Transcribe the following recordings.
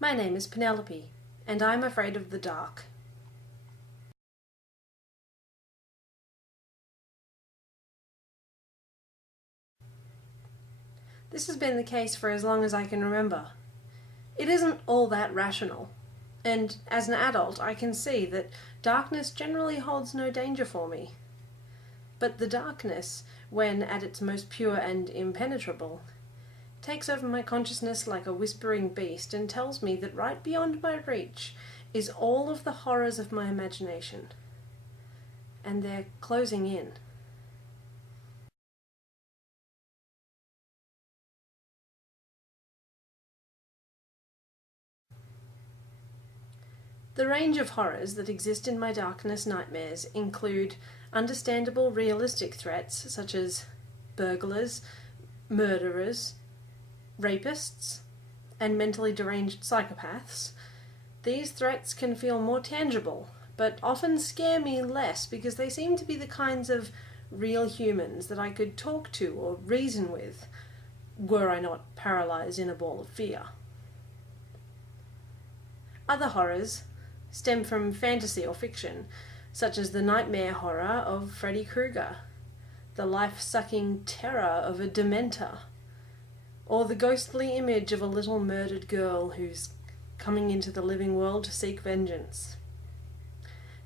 My name is Penelope, and I'm afraid of the dark. This has been the case for as long as I can remember. It isn't all that rational, and as an adult I can see that darkness generally holds no danger for me. But the darkness, when at its most pure and impenetrable, takes over my consciousness like a whispering beast and tells me that right beyond my reach is all of the horrors of my imagination. And they're closing in. The range of horrors that exist in my darkness nightmares include understandable realistic threats such as burglars, murderers, rapists, and mentally deranged psychopaths. These threats can feel more tangible, but often scare me less because they seem to be the kinds of real humans that I could talk to or reason with, were I not paralyzed in a ball of fear. Other horrors stem from fantasy or fiction, such as the nightmare horror of Freddy Krueger, the life-sucking terror of a Dementor, or the ghostly image of a little murdered girl who's coming into the living world to seek vengeance.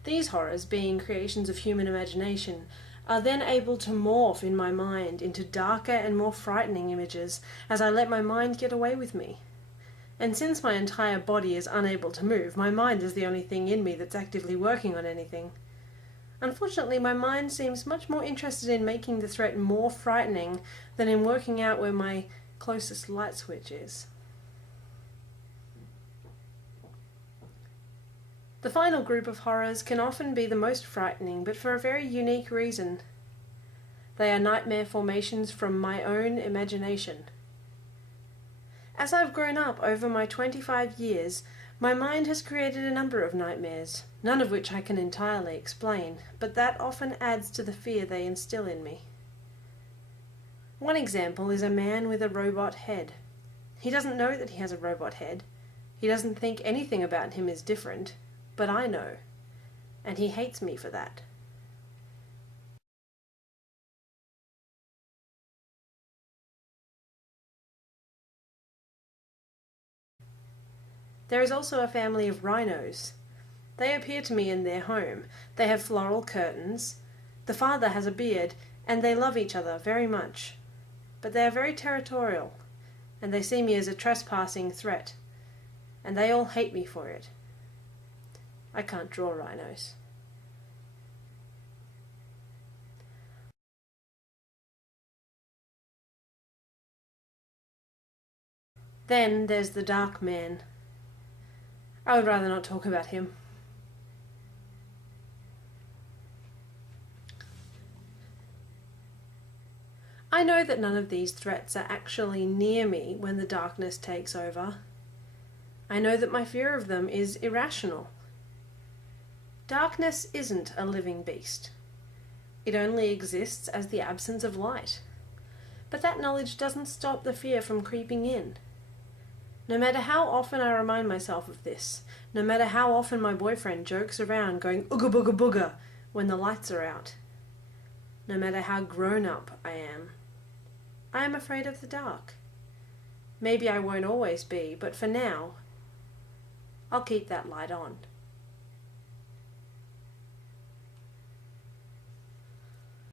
These horrors, being creations of human imagination, are then able to morph in my mind into darker and more frightening images as I let my mind get away with me. And since my entire body is unable to move, my mind is the only thing in me that's actively working on anything. Unfortunately, my mind seems much more interested in making the threat more frightening than in working out where my closest light switch is. The final group of horrors can often be the most frightening, but for a very unique reason. They are nightmare formations from my own imagination. As I've grown up over my 25 years, my mind has created a number of nightmares, none of which I can entirely explain, but that often adds to the fear they instill in me. One example is a man with a robot head. He doesn't know that he has a robot head. He doesn't think anything about him is different, but I know, and he hates me for that. There is also a family of rhinos. They appear to me in their home. They have floral curtains. The father has a beard, and they love each other very much. But they are very territorial, and they see me as a trespassing threat, and they all hate me for it. I can't draw rhinos. Then there's the Dark Man. I would rather not talk about him. I know that none of these threats are actually near me when the darkness takes over. I know that my fear of them is irrational. Darkness isn't a living beast. It only exists as the absence of light. But that knowledge doesn't stop the fear from creeping in. No matter how often I remind myself of this, no matter how often my boyfriend jokes around going ooga booga booga when the lights are out, no matter how grown up I am afraid of the dark. Maybe I won't always be, but for now, I'll keep that light on.